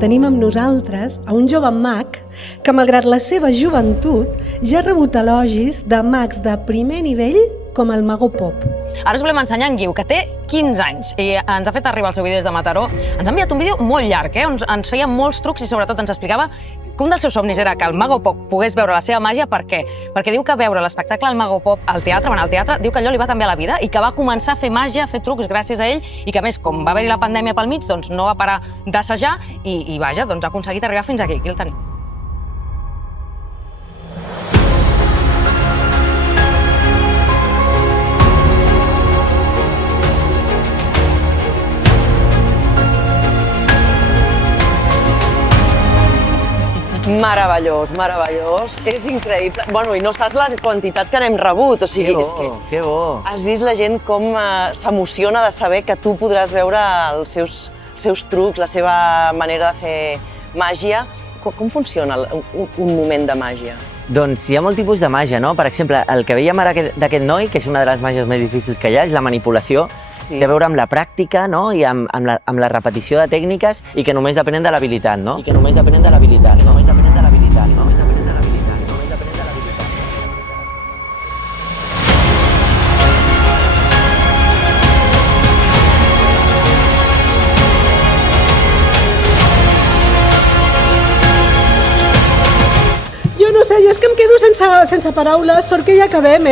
tenim amb nosaltres a un jove mag que, malgrat la seva joventut, ja ha rebut elogis de mags de primer nivell com el Mago Pop. Ara us volem ensenyar en Guiu, que té 15 anys i ens ha fet arribar el seu vídeo des de Mataró. Ens ha enviat un vídeo molt llarg, on ens feia molts trucs i sobretot ens explicava que un dels seus somnis era que el Mago Pop pogués veure la seva màgia. Per què? Perquè diu que veure l'espectacle del Mago Pop al teatre, anar al teatre, diu que allò li va canviar la vida i que va començar a fer màgia, a fer trucs gràcies a ell i que, a més, com va haver-hi la pandèmia pel mig, doncs no va parar d'assajar i vaja, doncs ha aconseguit arribar fins aquí. Aquí el tenim. Meravellós, meravellós. És increïble. Bueno, i no saps la quantitat que n'hem rebut, o sigui, és que... Que bo! Has vist la gent com s'emociona de saber que tu podràs veure els seus trucs, la seva manera de fer màgia. Com funciona un moment de màgia? Doncs hi ha molt tipus de màgia, no? Per exemple, el que veiem ara d'aquest noi, que és una de les màgies més difícils que hi ha, és la manipulació. Sí. Té a veure amb la pràctica, no? I amb la repetició de tècniques i que només depenen de l'habilitat, no? I que només depenen de l'habilitat, no? Només depenen de l'habilitat, no? Només depenen de l'habilitat, no? Només depenen de l'habilitat. Jo no sé, jo és que em quedo sense paraules, sort que ja acabem,